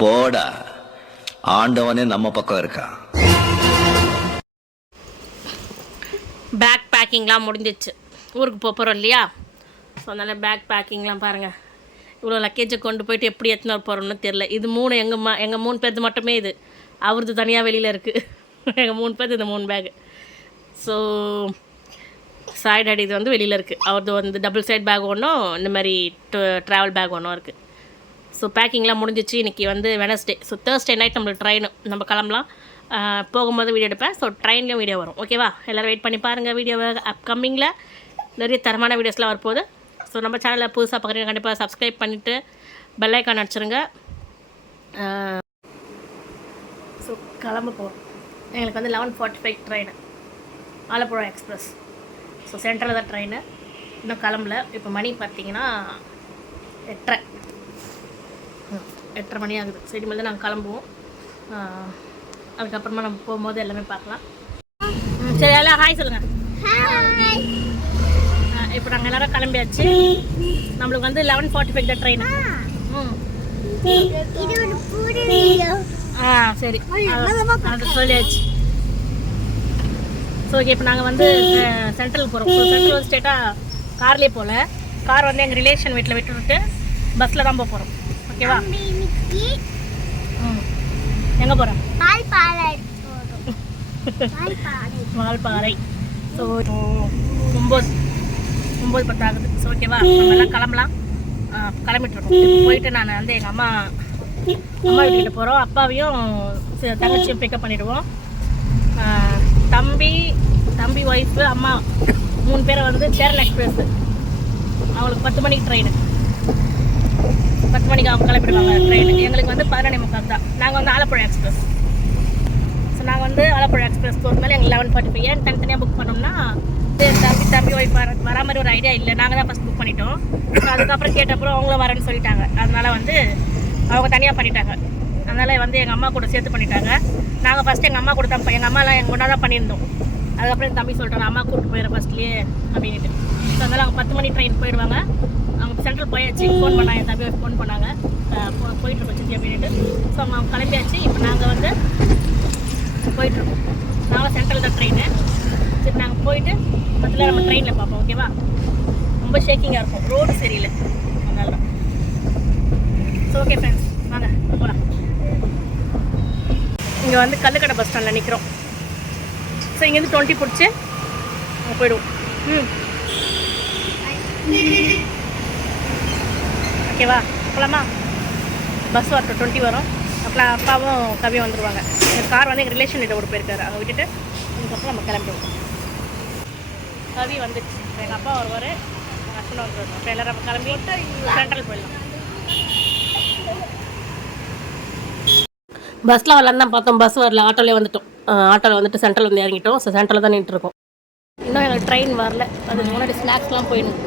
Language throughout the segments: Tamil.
போடா, ஆண்டவனே நம்ம பக்கம் இருக்கா. பேக் பேக்கிங்லாம் முடிஞ்சிச்சு, ஊருக்கு போகிறோம் இல்லையா. ஸோ அதனால் பேக் பேக்கிங்லாம் பாருங்கள். இவ்வளோ லக்கேஜை கொண்டு போயிட்டு எப்படி எத்தனை போகிறோம்னு தெரில. இது 3 எங்கள் 3 பேர்து மட்டுமே. இது அவரது தனியாக வெளியில் இருக்குது. எங்கள் 3 பேர் இந்த 3 பேகு. ஸோ சைடு அடி இது வந்து வெளியில் இருக்குது. அவரது வந்து டபுள் சைட் பேக் ஒன்றும், இந்த மாதிரி ட்ராவல் பேக் ஒன்றும் இருக்குது. ஸோ பேக்கிங்லாம் முடிஞ்சிச்சு. இன்றைக்கி வந்து வெனஸ்டே. ஸோ தேர்ஸ்டே நைட் நம்மளுக்கு ட்ரெயின், நம்ம கிளம்பலாம். போகும்போது வீடியோ எடுப்பேன். ஸோ ட்ரெயின்லேயும் வீடியோ வரும். ஓகேவா? எல்லோரும் வெயிட் பண்ணி பாருங்கள். வீடியோவை அப்கமிங்கில் நிறைய தரமான வீடியோஸ்லாம் வரப்போகுது. ஸோ நம்ம சேனலில் புதுசாக பார்க்குறீங்க, கண்டிப்பாக சப்ஸ்கிரைப் பண்ணிவிட்டு பெல் ஐக்கான் அடிச்சிருங்க. ஸோ கிளம்ப போகிறோம். எங்களுக்கு வந்து 11:45 ட்ரெயின், ஆலப்புழா எக்ஸ்பிரஸ். ஸோ சென்ட்ரலில் தான் ட்ரெயின். இன்னும் கிளம்பல. இப்போ மணி பார்த்தீங்கன்னா 8:30 மணி ஆகுது. சரி, மேலே தான் நாங்கள் கிளம்புவோம். அதுக்கப்புறமா நம்ம போகும்போது எல்லாமே பார்க்கலாம். சரி, எல்லாம் ஹாய் சொல்லுங்கள். இப்போ நாங்கள் எல்லோரும் கிளம்பியாச்சு. நம்மளுக்கு வந்து 11:45 தான் ட்ரெயின். சரி, அது சொல்லியாச்சு. ஸோ ஓகே, இப்போ நாங்கள் வந்து சென்ட்ரல் போகிறோம். ஸோ சென்ட்ரல் ஸ்டேட்டாக கார்லேயே போகல. கார் வந்து எங்கள் ரிலேஷன் வீட்டில் விட்டுவிட்டு பஸ்ஸில் தான் போகிறோம். ஓகேவா? எங்கே போகிறோம்? வால்பாறை. ஸோ 9:10 ஆகுது. ஸோ ஓகேவா, நம்ம எல்லாம் கிளம்பலாம். கிளம்பிட்டுருக்கோம். இப்போ போயிட்டு நான் வந்து எங்கள் அம்மா வீட்டுக்கிட்ட போகிறோம். அப்பாவையும் தங்கச்சியும் பிக்கப் பண்ணிவிடுவோம். தம்பி ஒய்ஃபு, அம்மா 3 பேரை வந்து கேரளா எக்ஸ்பிரஸ். அவங்களுக்கு 10 மணிக்கு ட்ரெயின். 10 மணிக்கு அவங்க கிளம்பிடுவாங்க ட்ரெயின். எங்களுக்கு வந்து 11:45 தான். நாங்கள் வந்து ஆலப்புழா எக்ஸ்பிரஸ். ஸோ நாங்கள் வந்து ஆலப்புழா எக்ஸ்பிரஸ் போகிறதுனால எங்களுக்கு 11:45. ஏன் தனித்தனியாக புக் பண்ணோம்னா, தம்பி ஒய்ஃப் வரா மாதிரி ஒரு ஐடியா இல்லை. நாங்கள் தான் ஃபஸ்ட் புக் பண்ணிட்டோம். ஸோ அதுக்கப்புறம் கேட்டப்பறம் அவங்களும் வரேன்னு சொல்லிட்டாங்க. அதனால் வந்து அவங்க தனியாக பண்ணிட்டாங்க. அதனால் வந்து எங்கள் அம்மா கூட சேர்த்து பண்ணிட்டாங்க. நாங்கள் ஃபஸ்ட்டு எங்கள் அம்மா கூட தான், எங்கள் அம்மாலாம் எங்கள் ஒன்றா தான் பண்ணியிருந்தோம். அதுக்கப்புறம் என் தம்பி சொல்லிட்டாங்க, அம்மா கூப்பிட்டு போயிடுறேன் ஃபஸ்ட்லேயே அப்படின்ட்டு. ஸோ அதனால் அவங்க 10 மணி ட்ரெயின் போயிடுவாங்க. அவங்க சென்ட்ரல் போயாச்சு. ஃபோன் பண்ணாங்க, என் தம்பி ஃபோன் பண்ணாங்க, போயிட்டுருக்கோம் சித்தி அப்படின்ட்டு. ஸோ அவங்க கிளம்பியாச்சு. இப்போ நாங்கள் வந்து போயிட்டுருக்கோம். நாங்கள் சென்ட்ரல் தான் ட்ரெயின். சரி, நாங்கள் போயிட்டு மொத்தத்தில் நம்ம ட்ரெயினில் பார்ப்போம். ஓகேவா? ரொம்ப ஷேக்கிங்காக இருக்கும், ரோடு சரியில்லை, அதனால தான். ஸோ ஓகே ஃப்ரெண்ட்ஸ், வாங்க போகலாம். இங்கே வந்து கல்லுக்கடை பஸ் ஸ்டாண்டில் நிற்கிறோம். ஸோ இங்கேருந்து 20 பிடிச்சி அங்கே போயிடுவோம். ஓகேவா? போகலாமா? பஸ் வரட்டும், 20 வரும். அப்போலாம் அப்பாவும் கவியும் வந்துடுவாங்க. எங்கள் கார் வந்து எங்கள் ரிலேஷன் கிட்ட விட்டு போயிருக்காரு. அங்கே விட்டுட்டு அதுக்கப்புறம் நம்ம கிளம்பிடுவோம். கவி வந்துடுச்சு. எங்கள் அப்பா வருவார், எங்கள் ஹஸ்பண்ட் வந்துடுவார். அப்போ எல்லோரும் கிளம்பி சென்ட்ரல் போயிடலாம். பஸ்ஸில் வரலான்னு தான் பார்த்தோம். பஸ் வரல, ஆட்டோலேயே வந்துட்டோம். ஆட்டோவில் வந்துட்டு சென்ட்ரல் வந்து இறங்கிட்டோம். ஸோ சென்ட்ரலில் தான் நின்றுருக்கோம். இன்னும் எனக்கு ட்ரெயின் வரல. அதுக்கு முன்னாடி ஸ்நாக்ஸ்லாம் போயிடணும்.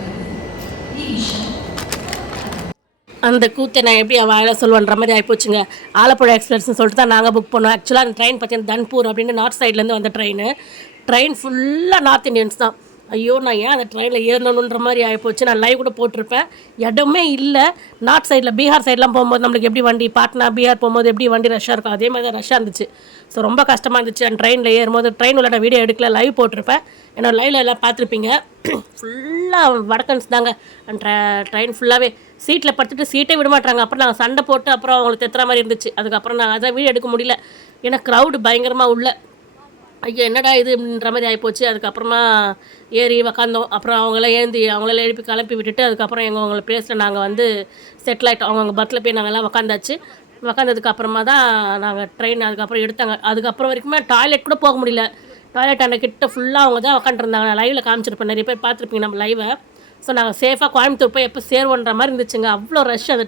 அந்த கூத்தை நான் எப்படி வாயில சொல்லுன்ற மாதிரி ஆகிப்போச்சுங்க. ஆலப்புழா எக்ஸ்பிரஸ்ன்னு சொல்லிட்டு தான் நாங்கள் புக் பண்ணோம். ஆக்சுவலாக அந்த ட்ரெயின் பார்த்தீங்கன்னா தன்பூர் அப்படின்னு நார்த் சைட்லேருந்து வந்த ட்ரெயின் ஃபுல்லாக நார்த் இண்டியன்ஸ் தான். ஐயோ, நான் ஏன் அந்த ட்ரெயினில் ஏறணுன்ற மாதிரி ஆகிப்போச்சு. நான் லைவ் கூட போட்டிருப்பேன். இடமே இல்லை. நார்த் சைடில் பீகார் சைட்லாம் போகும்போது நம்மளுக்கு எப்படி வண்டி, பாட்னா பீகார் போகும்போது எப்படி வண்டி ரஷ்ஷாக இருக்கும், அதே மாதிரி தான் ரஷ்ஷாக இருந்துச்சு. ஸோ ரொம்ப கஷ்டமாக இருந்துச்சு. அந்த ட்ரெயினில் ஏறும்போது ட்ரெயின் உள்ள வீடியோ எடுக்கல, லைவ் போட்டிருப்பேன். என்னோட லைவில் எல்லாம் பார்த்துருப்பீங்க. ஃபுல்லாக வடக்கன்ஸ் தாங்க. அந்த ட்ரெயின் ஃபுல்லாகவே சீட்டில் படுத்துட்டு சீட்டே விட மாட்டாங்க. அப்புறம் நாங்கள் சண்டை போட்டு அப்புறம் அவங்களுக்கு தெத்துற மாதிரி இருந்துச்சு. அதுக்கப்புறம் நாங்கள் அதை வீடியோ எடுக்க முடியல. ஏன்னா க்ரௌடு பயங்கரமாக உள்ள. ஐயோ, என்னடா இதுன்ற மாதிரி ஆகிப்போச்சு. அதுக்கப்புறமா ஏறி உக்காந்தோம். அப்புறம் அவங்களெல்லாம் எழுப்பி கிளப்பி விட்டுட்டு அதுக்கப்புறம் எங்கள் பிளேஸில் நாங்கள் வந்து செட்டில் ஆகிட்டோம். அவங்க பஸ்ஸில் போய் நாங்கள் எல்லாம் உக்காந்தாச்சு. உக்காந்ததுக்கப்புறமா தான் நாங்கள் ட்ரெயின் அதுக்கப்புறம் எடுத்தாங்க. அதுக்கப்புறம் வரைக்குமே டாய்லெட் கூட போக முடியல. டாய்லெட் அந்த கிட்ட ஃபுல்லாக அவங்க தான் உக்காந்துருந்தாங்க. நான் லைவில் காமிச்சிருப்பேன், நிறைய பேர் பார்த்துருப்பீங்க நம்ம லைவை. ஸோ நாங்கள் சேஃபாக கோயம்புத்தூர் போய் எப்போ சேருவோன்ற மாதிரி இருந்துச்சுங்க. அவ்வளோ ரஷ் அந்த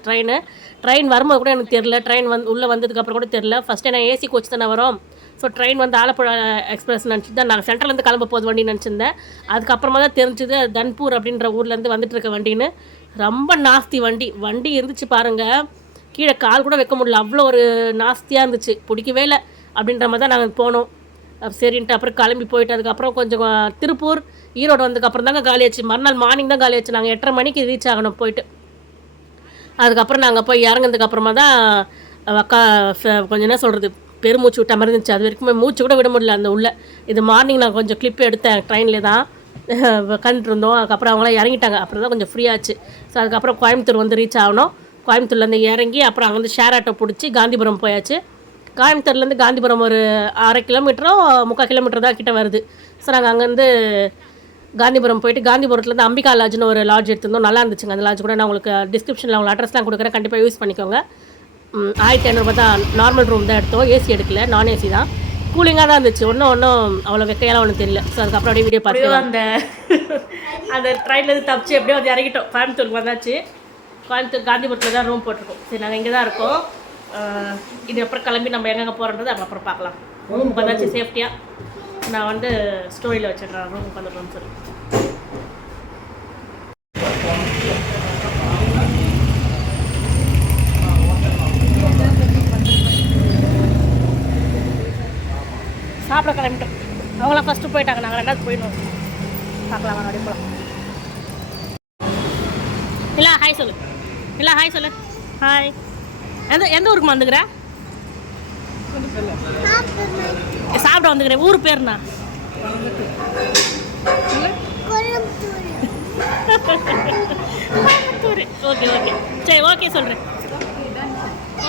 ட்ரெயின் வரும்போது கூட எனக்கு தெரில. ட்ரெயின் உள்ளே வந்ததுக்கப்புறம் கூட தெரில. ஃபஸ்ட்டு நான் ஏசி கோச் தானே வரோம். ஸோ ட்ரெயின் வந்து ஆலப்புழா எக்ஸ்பிரஸ் நினச்சிட்டு தான் நாங்கள் சென்ட்ரலேருந்து கிளம்ப போகுது வண்டி நினச்சிருந்தேன். அதுக்கப்புறமா தான் தெரிஞ்சுது தன்பூர் அப்படின்ற ஊர்லேருந்து வந்துட்டுருக்க வண்டின்னு. ரொம்ப நாஸ்தி வண்டி இருந்துச்சு பாருங்கள். கீழே கால் கூட வைக்க முடியல, அவ்வளோ ஒரு நாஸ்தியாக இருந்துச்சு. பிடிக்கவே இல்லை அப்படின்ற மாதிரி தான் நாங்கள் போனோம். சரின்ட்டு அப்புறம் கிளம்பி போயிட்டு அதுக்கப்புறம் கொஞ்சம் திருப்பூர் ஈரோடு வந்ததுக்கப்புறம் தாங்க காலியாச்சு. மறுநாள் மார்னிங் தான் காலியாச்சு. நாங்கள் 8:30 மணிக்கு ரீச் ஆகணும் போயிட்டு. அதுக்கப்புறம் நாங்கள் போய் இறங்கினதுக்கப்புறமா தான் அக்கா கொஞ்சம் என்ன சொல்கிறது பெருமூச்சு விட்ட மாதிரி இருந்துச்சு. அது வரைக்குமே மூச்சு கூட விட முடியல அந்த உள்ள. இது மார்னிங் நான் கொஞ்சம் கிளிப் எடுத்தேன், ட்ரெயினில் தான் உட்காந்துட்டு இருந்தோம். அதுக்கப்புறம் அவங்களாம் இறங்கிட்டாங்க, அப்புறம் தான் கொஞ்சம் ஃப்ரீயாச்சு. ஸோ அதுக்கப்புறம் கோயம்புத்தூர் வந்து ரீச் ஆகணும். கோயம்புத்தூர்லேருந்து இறங்கி அப்புறம் அங்கேருந்து ஷேர் ஆட்டோ பிடிச்சி காந்திபுரம் போயாச்சு. கோயம்புத்தூர்லேருந்து காந்திபுரம் ஒரு 1/2 கிலோமீட்டரோ 3/4 கிலோமீட்டர் தான் கிட்ட வருது. ஸோ நாங்கள் அங்கேருந்து காந்திபுரம் போயிட்டு காந்திபுரத்துலேருந்து அம்பிகா லாட்ஜ்னு ஒரு லாட்ஜ் எடுத்திருந்தோம். நல்லா இருந்துச்சுங்க அந்த லாட்ஜ் கூட. நான் உங்களுக்கு டிஸ்கிரிப்ஷனில் உங்களுக்கு அட்ரஸ்லாம் கொடுக்குறேன், கண்டிப்பாக யூஸ் பண்ணிக்கோங்க. 1500 தான். நார்மல் ரூம் தான் எடுத்தோம், ஏசி எடுக்கல, நான் ஏசி தான். கூலிங்காக தான் இருந்துச்சு, ஒன்றும் அவ்வளோ வெக்கையெல்லாம் ஒன்றும் தெரியல. ஸோ அதுக்கப்புறம் அப்படியே வீடியோ பார்த்து அந்த ட்ரெயின்லேருந்து தப்பிச்சு எப்படியோ வந்து இறங்கிட்டோம். கோயம்புத்தூருக்கு வந்தாச்சு. கோயம்புத்தூர் காந்திபுரத்தில் தான் ரூம் போட்டிருக்கோம். சரி நாங்கள் இங்கே தான் இருக்கோம். இது அப்புறம் கிளம்பி நம்ம எங்கெங்கே போகிறோன்றது அப்புறம் பார்க்கலாம். ரூமுக்கு வந்தாச்சு சேஃப்டியாக. நான் வந்து ஸ்டோரியில் வச்சுடுறேன் ரூமுக்கு வந்துடுறோம்னு சொல்லி. சாப்பிட கிளம்பிட்டோம். அவங்களாம் ஃபஸ்ட்டு போயிட்டாங்க, நாங்கள் 2வது போயிடணும். பார்க்கலாம் வாங்க, அப்படியே போகலாம். இல்லை ஹாய் சொல்லு, இல்லை ஹாய் சொல்லு. ஹாய். எந்த ஊருக்கு வந்துக்கிற? சாப்பிட வந்துக்கிறேன். ஊர் பேருண்ணா? கோயம்புத்தூர். ஓகே ஓகே சரி ஓகே சொல்கிறேன்.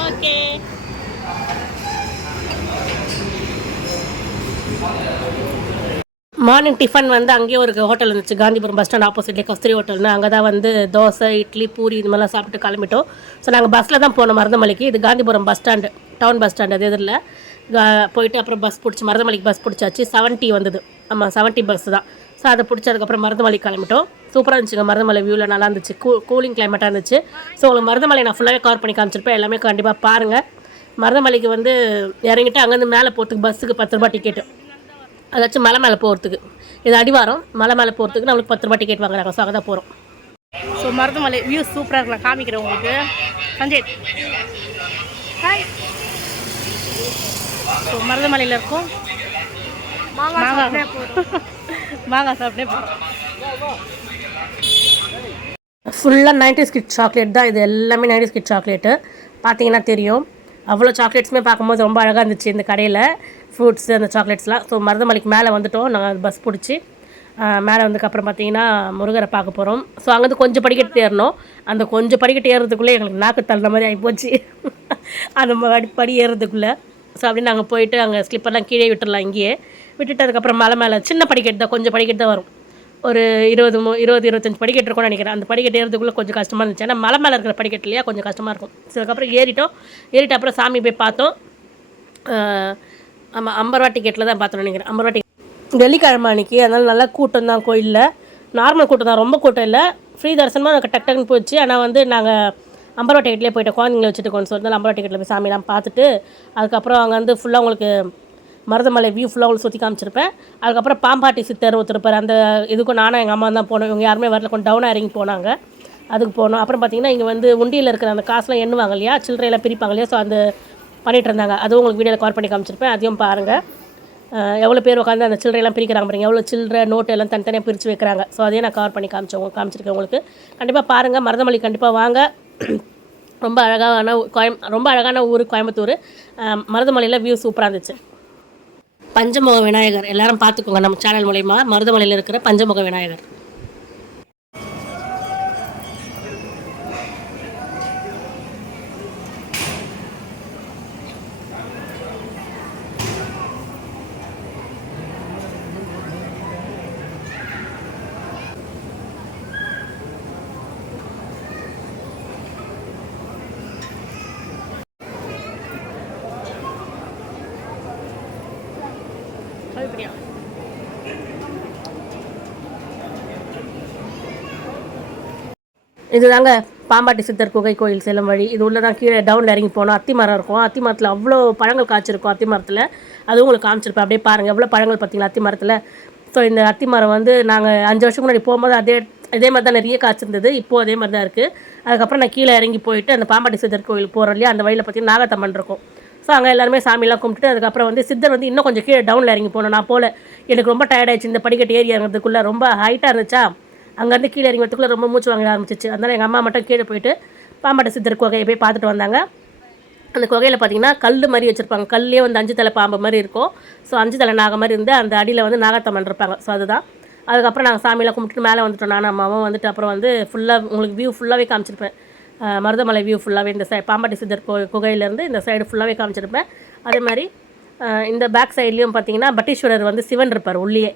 ஓகே. மார்னிங் டிஃபன் வந்து அங்கேயே ஒரு ஹோட்டல் இருந்துச்சு, காந்திபுரம் பஸ் ஸ்டாண்ட் ஆப்போசிட்லேயே கஸ்தூரி ஹோட்டல்னு. அங்கே தான் வந்து தோசை, இட்லி, பூரி இது மாதிரிலாம் சாப்பிட்டு கிளம்பிட்டோம். ஸோ நாங்கள் பஸ்ஸில் தான் போனோம் மருதமலைக்கு. இது Gandhipuram bus stand, town bus stand அது எதிரில் போயிட்டு அப்புறம் பஸ் பிடிச்சி மருதமலைக்கு பஸ் பிடிச்சாச்சு. 70 வந்தது. ஆமாம் 70 பஸ் தான். ஸோ அதை பிடிச்சதுக்கப்புறம் மருதமலைக்கு கிளம்பிட்டோம். சூப்பராக இருந்துச்சுங்க மருதமலை. வியூவில் நல்லா இருந்துச்சு, கூலிங் கிளைமேட்டாக இருந்துச்சு. ஸோ உங்களுக்கு மருதமலை நான் ஃபுல்லாகவே கவர் பண்ணி காமிச்சிருப்பேன், எல்லாமே கண்டிப்பாக பாருங்கள். மருதமலைக்கு வந்து இறங்கிட்டு அங்கேருந்து மேலே போகிறதுக்கு பஸ்ஸுக்கு 10 ரூபா டிக்கெட்டு. அதாச்சும் மலை மேலே போகிறதுக்கு. இது அடிவாரம். மலை மேலே போகிறதுக்கு நம்மளுக்கு 10 ரூபா டிக்கெட் வாங்குறாங்க. ஸோ அங்கே தான் போகிறோம். ஸோ மருதமலை வியூ சூப்பராக இருக்கலாம், காமிக்கிறேன் உங்களுக்கு. சஞ்சய் ஹாய். ஸோ மருதமலையில் இருக்கும். மாங்காய் சாப்பிட்டே போகிறோம். ஃபுல்லாக 90s கிட் சாக்லேட் தான். இது எல்லாமே 90s கிட் சாக்லேட்டு. பார்த்தீங்கன்னா தெரியும். அவ்வளோ சாக்லேட்ஸுமே பார்க்கும்போது ரொம்ப அழகாக இருந்துச்சு இந்த கடையில். ஃப்ரூட்ஸு அந்த சாக்லேட்ஸ்லாம். ஸோ மருதமலைக்கு மேலே வந்துவிட்டோம். நாங்கள் பஸ் பிடிச்சி மேலே வந்ததுக்கப்புறம் பார்த்தீங்கன்னா முருகரை பார்க்க போகிறோம். ஸோ அங்கேருந்து கொஞ்சம் படிக்கட்டு ஏறணும். அந்த கொஞ்சம் படிக்கட்டு ஏறுறதுக்குள்ளே எங்களுக்கு நாக்கு தள்ளுற மாதிரி ஆகிப்போச்சு அந்த படி ஏறுறதுக்குள்ளே. ஸோ அப்படின்னு நாங்கள் போயிட்டு அங்கே ஸ்லிப்பர்லாம் கீழே விட்டுடலாம். இங்கேயே விட்டுட்டு அதுக்கப்புறம் மலை மேலே சின்ன படிக்கட்டு தான், கொஞ்சம் படிக்கட்டு தான் வரும். ஒரு 20-25 படிக்கட்டு இருக்கும்னு நினைக்கிறேன். அந்த படிக்கட்டு ஏறதுக்குள்ளே கொஞ்சம் கஷ்டமாக இருந்துச்சு. ஏன்னா மலை மேலே இருக்கிற படிக்கட்டு இல்லையா, கொஞ்சம் கஷ்டமாக இருக்கும். ஸோ அதுக்கப்புறம் ஏறிட்டு அப்புறம் சாமி போய் பார்த்தோம். ஆமாம் 50 ரூபா டிக்கெட்டில் தான் பார்த்தோன்னு நினைக்கிறேன். 50 ரூபா டிக்கெட். வெள்ளிக்கிழமை அன்றைக்கி, அதனால் நல்லா கூட்டம் தான் கோயிலில். நார்மல் கூட்டம் தான், ரொம்ப கூட்டம் இல்லை. ஃப்ரீ தரிசனமாக எனக்கு டக்குன்னு போச்சு. ஆனால் வந்து நாங்கள் 50 ரூபா டிக்கெட்லேயே போய்ட்டு குழந்தைங்கள வச்சுட்டு கொண்டு சொல்லி 50 ரூபா டிக்கெட்டில் போய் சாமிலாம் பார்த்துட்டு அதுக்கப்புறம் அங்கே வந்து ஃபுல்லாக உங்களுக்கு மருதமலை வியூ ஃபுல்லாக உங்களுக்கு சுற்றி காமிச்சிருப்பேன். அதுக்கப்புறம் பாம்பாட்டி சித்தர் ஒருத்தருப்பார். அந்த இதுக்கும் நானும் எங்கள் அம்மா தான் போனோம். இவங்க யாருமே வரல, கொஞ்சம் டவுனாக இறங்கி போனாங்க. அதுக்கு போனோம். அப்புறம் பார்த்திங்கன்னா இங்கே வந்து உண்டியில் இருக்கிற அந்த காசுலாம் எண்ணுவாங்க இல்லையா, சில்லறையெல்லாம் பிரிப்பாங்க இல்லையா. ஸோ அந்த பண்ணிகிட்டு இருந்தாங்க. அதுவும் உங்களுக்கு வீடியோவில் கவர் பண்ணி காமிச்சிருப்பேன். அதையும் பாருங்கள். எவ்வளோ பேர் உட்காந்து அந்த சில்லறையெல்லாம் பிரிக்கிறாங்க பாருங்கள். எவ்வளோ சில்லறை நோட்டு எல்லாம் தனித்தனியாக பிரித்து வைக்கிறாங்க. ஸோ அதையும் நான் கவர் பண்ணி காமிச்சிருக்கேன் உங்களுக்கு. கண்டிப்பாக பாருங்கள். மருதமலை கண்டிப்பாக வாங்க. ரொம்ப அழகான ஊர் கோயம்புத்தூர். மருதமலையில் வியூ சூப்பராக இருந்துச்சு. பஞ்சமுக விநாயகர் எல்லாரும் பார்த்துக்கோங்க நம்ம சேனல் மூலயமா. மருதமலையில் இருக்கிற பஞ்சமுக விநாயகர். இதுதாங்க பாம்பாட்டி சித்தர் குகை கோயில் செல்லும் வழி. இது உள்ள தான் கீழே டவுனில் இறங்கி போனோம். அத்தி மரம் இருக்கும். அத்தி மரத்தில் அவ்வளோ பழங்கள் காய்ச்சிருக்கும். அத்தி மரத்தில் அதுவும் உங்களுக்கு காமிச்சிருப்பேன். அப்படியே பாருங்கள் எவ்வளோ பழங்கள் பார்த்தீங்களா அத்தி மரத்தில். ஸோ இந்த அத்தி மரம் வந்து நாங்கள் 5 வருஷம் முன்னாடி போகும்போது இதே மாதிரி தான் நிறைய காய்ச்சிருந்தது. இப்போது அதே மாதிரி தான் இருக்குது. அதுக்கப்புறம் நான் கீழே இறங்கி போயிட்டு அந்த பாம்பாட்டி சித்தர் கோயில் போகிறோம் இல்லையா, அந்த வழியில் பார்த்தீங்கன்னா நாகத்தம்மன் இருக்கும். ஸோ அங்கே எல்லாருமே சாமியெல்லாம் கும்பிட்டுட்டு அதுக்கப்புறம் வந்து சித்தர் வந்து இன்னும் கொஞ்சம் கீழே டவுனில் இறங்கி போனோம். நான் போல் எனக்கு ரொம்ப டயர்டாயிடுச்சு. இந்த படிக்கட்டு ஏறி இறங்கிறதுக்குள்ளே ரொம்ப ஹைட்டாக இருந்துச்சா, அங்கேருந்து கீழே இறங்கிறதுக்குள்ளே ரொம்ப மூச்சு வாங்க ஆரம்பிச்சிச்சு. அதனால் எங்கள் அம்மா மட்டும் கீழே போயிட்டு பாம்பாட்டி சித்தர் குகையை போய் பார்த்துட்டு வந்தாங்க. அந்த குகையில் பார்த்திங்கன்னா கல் மாதிரி வச்சுருப்பாங்க. கல்லே வந்து 5 தலை பாம்பு மாதிரி இருக்கும். ஸோ 5 தலை நாக மாதிரி இருந்து அந்த அடியில் வந்து நாகத்தம்மன் இருப்பாங்க. ஸோ அதுதான். அதுக்கப்புறம் நாங்கள் சாமியெல்லாம் கும்பிட்டுட்டு மேலே வந்துட்டோம். நானும் அம்மாவும் வந்துட்டு அப்புறம் வந்து ஃபுல்லாக உங்களுக்கு வியூ ஃபுல்லாகவே காமிச்சிருப்பேன். மருதமலை வியூ ஃபுல்லாகவே இந்த பாம்பாட்டி சித்தர் குகையிலேருந்து இந்த சைடு ஃபுல்லாகவே காமிச்சிருப்பேன். அதே மாதிரி இந்த பேக் சைட்லேயும் பார்த்தீங்கன்னா பட்டீஸ்வரர் வந்து சிவன் இருப்பார் உள்ளே.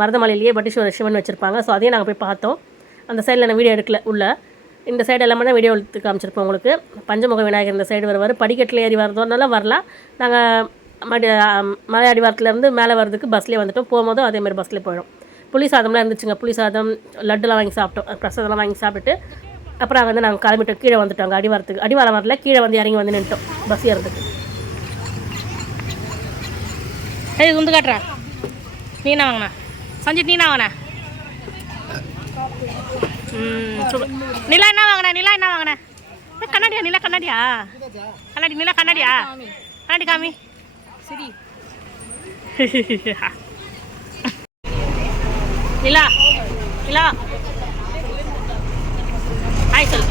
மருதமலையிலேயே பட்டீஸ்வரர் சிவன் வச்சுருப்பாங்க. ஸோ அதையும் நாங்கள் போய் பார்த்தோம். அந்த சைடில் நான் வீடியோ எடுக்கல உள்ள. இந்த சைடு எல்லாமே தான் வீடியோ எடுத்து காமிச்சிருப்போம் உங்களுக்கு. பஞ்சமுக விநாயகர் இந்த சைடு வருவார். படிக்கட்டில் ஏறி வரதுனால வரலாம். நாங்கள் மலை அடிவாரத்துலேருந்து மேலே வரதுக்கு பஸ்லேயே வந்துட்டோம். போகும்போதும் அதேமாதிரி பஸ்லேயே போயிடும். புளி சாதம்லாம் இருந்துச்சுங்க. புளி சாதம் லட்டுலாம் வாங்கி சாப்பிட்டோம். பிரசாதம்லாம் வாங்கி சாப்பிட்டுட்டு அப்புறம் வந்து நாங்கள் கிளம்பிட்டோம். கீழே வந்துட்டோம். அடிவாரம் வரல, கீழே வந்து இறங்கி வந்து நின்ட்டோம் பஸ் ஏறதுக்கு. ஏய் குந்து காட்டுறா. நீ என்ன வாங்கினா சஞ்சித்? நீ என்ன வாங்கின? நிலா என்ன வாங்கின? நிலா என்ன வாங்கின? கண்ணாடியா? நிலா கண்ணாடியா? கண்ணாடி நிலா கண்ணாடியா? கண்ணாடி காமி. சரி நிலா நிலா ஹாய் சொல்.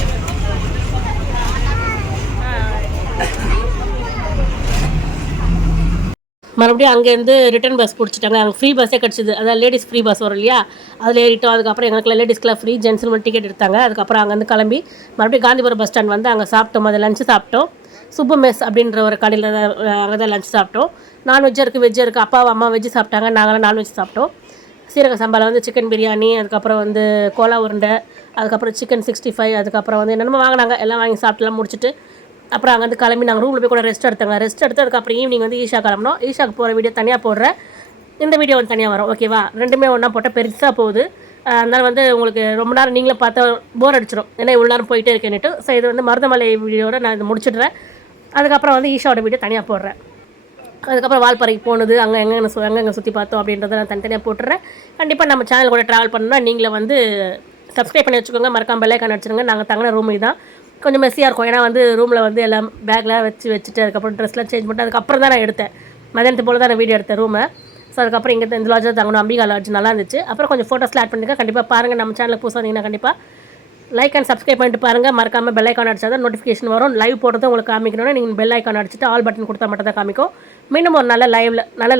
மறுபடியும் அங்கேருந்து ரிட்டன் பஸ் பிடிச்சிட்டாங்க. அங்கே ஃப்ரீ பஸ்ஸே கிடச்சிது. அதாவது லேடிஸ் ஃப்ரீ பஸ் வரும் இல்லையா, அதில் ஏறிட்டோம். அதுக்கப்புறம் எங்களுக்கு லேடிஸ்க்குலாம் ஃப்ரீ, ஜென்ஸுன்னு டிக்கெட் எடுத்தாங்க. அதுக்கப்புறம் அங்கேருந்து கிளம்பி மறுபடியும் காந்திபுரம் பஸ் ஸ்டாண்ட் வந்து அங்கே சாப்பிட்டோம். அது லஞ்சு சாப்பிட்டோம். சுப்பு மெஸ் அப்படின்ற ஒரு கடையில் அங்கே தான் லஞ்ச் சாப்பிட்டோம். நான்வெஜ்ஜாக இருக்குது, வெஜ்ஜாக இருக்குது. அப்பா அம்மா வெஜ்ஜு சாப்பிட்டாங்க, நாங்களாம் நான்வெஜ் சாப்பிட்டோம். சீரக சம்பாவில் வந்து சிக்கன் பிரியாணி, அதுக்கப்புறம் வந்து கோலா உருண்டை, அதுக்கப்புறம் சிக்கன் 65, அதுக்கப்புறம் வந்து என்னென்னமோ வாங்கினாங்க. எல்லாம் வாங்கி சாப்பிட்டுலாம் முடிச்சுட்டு அப்புறம் அங்கே வந்து கிளம்பி நாங்கள் ரூமில் போய் கூட ரெஸ்ட் எடுத்தாங்க. ரெஸ்ட் எடுத்து அதுக்கப்புறம் ஈவினிங் வந்து ஈஷா கிளம்பணும். ஈஷாக்கு போகிற வீடியோ தனியாக போடுறேன், இந்த வீடியோ வந்து தனியாக வரும். ஓகேவா? ரெண்டுமே ஒன்றா போட்டால் பெருசாக போகுது. அதனால் வந்து உங்களுக்கு ரொம்ப நேரம் நீங்களே பார்த்தா போர் அடிச்சிடும். ஏன்னா இவ்வளோ நேரம் போயிட்டே இருக்கேன்னுட்டு. ஸோ இது வந்து மருதமலை வீடியோட நான் இதை முடிச்சிடுறேன். அதுக்கப்புறம் வந்து ஈஷாவோட வீடியோ தனியாக போடுறேன். அதுக்கப்புறம் வால்பாறைக்கு போனது, அங்கே எங்கெங்கே சுற்றி பார்த்தோம் அப்படின்றத நான் தனித்தனியாக போட்டுறேன். கண்டிப்பாக நம்ம சேனல் கூட ட்ராவல் பண்ணணும்னா நீங்களே வந்து சப்ஸ்கிரைப் பண்ணி வச்சுக்கோங்க. மறக்காம பெல் ஐக்கான் அடிச்சிருங்க. நாங்கள் தங்கின ரூம் தான் கொஞ்சம் மெஸ்ஸியாக இருக்கும். ஏன்னா வந்து ரூமில் வந்து எல்லாம் பேக்லாம் வச்சுட்டு அதுக்கப்புறம் ட்ரெஸ்லாம் சேஞ்ச் பண்ணிட்டு அதுக்கப்புறம் தான் நான் எடுத்தேன். மதியானத்து போல் தான் நான் வீடியோ எடுத்தேன் ரூமை. ஸோ அதுக்கப்புறம் இங்கே இந்த லாட்ஜில் தங்கணும். அம்பிகா லாட்ஜ் நல்லா இருந்துச்சு. அப்புறம் கொஞ்சம் ஃபோட்டோஸ்லாம் ஆட் பண்ணிருக்கேன். கண்டிப்பாக பாருங்கள். நம்ம சேனலுக்கு புதுசாக இருந்தீங்கன்னா கண்டிப்பாக லைக் அண்ட் சப்ஸ்கிரைப் பண்ணிட்டு பாருங்கள். மறக்காமல் பெல் ஐக்கான் அடிச்சா தான் நோட்டிஃபிகேஷன் வரும். லைவ் போடுறதும் உங்களுக்கு காமிக்கணும்னா நீங்கள் பெல் ஐக்கான் அடிச்சுட்டு ஆல் பட்டன் கொடுத்தா மட்டும் தான் காமிக்கும். மீண்டும் ஒரு நல்ல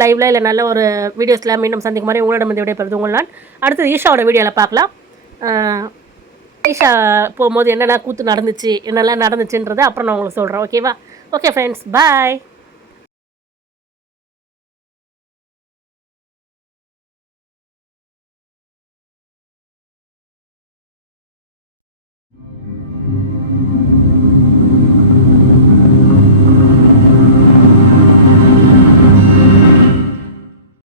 லைவில் இல்லை நல்ல ஒரு வீடியோஸில் மீண்டும் சந்திக்கும் மாதிரி உங்களிடம் வந்து விடைபெறுது உங்கள் நான். அடுத்தது ஈஷாவோட வீடியோவில் பார்க்கலாம். ஈஷா போகும்போது என்னென்ன கூத்து நடந்துச்சு, என்னெல்லாம் நடந்துச்சுன்றதை அப்புறம் நான் உங்களுக்கு சொல்கிறேன். ஓகேவா? ஓகே ஃப்ரெண்ட்ஸ், பாய்.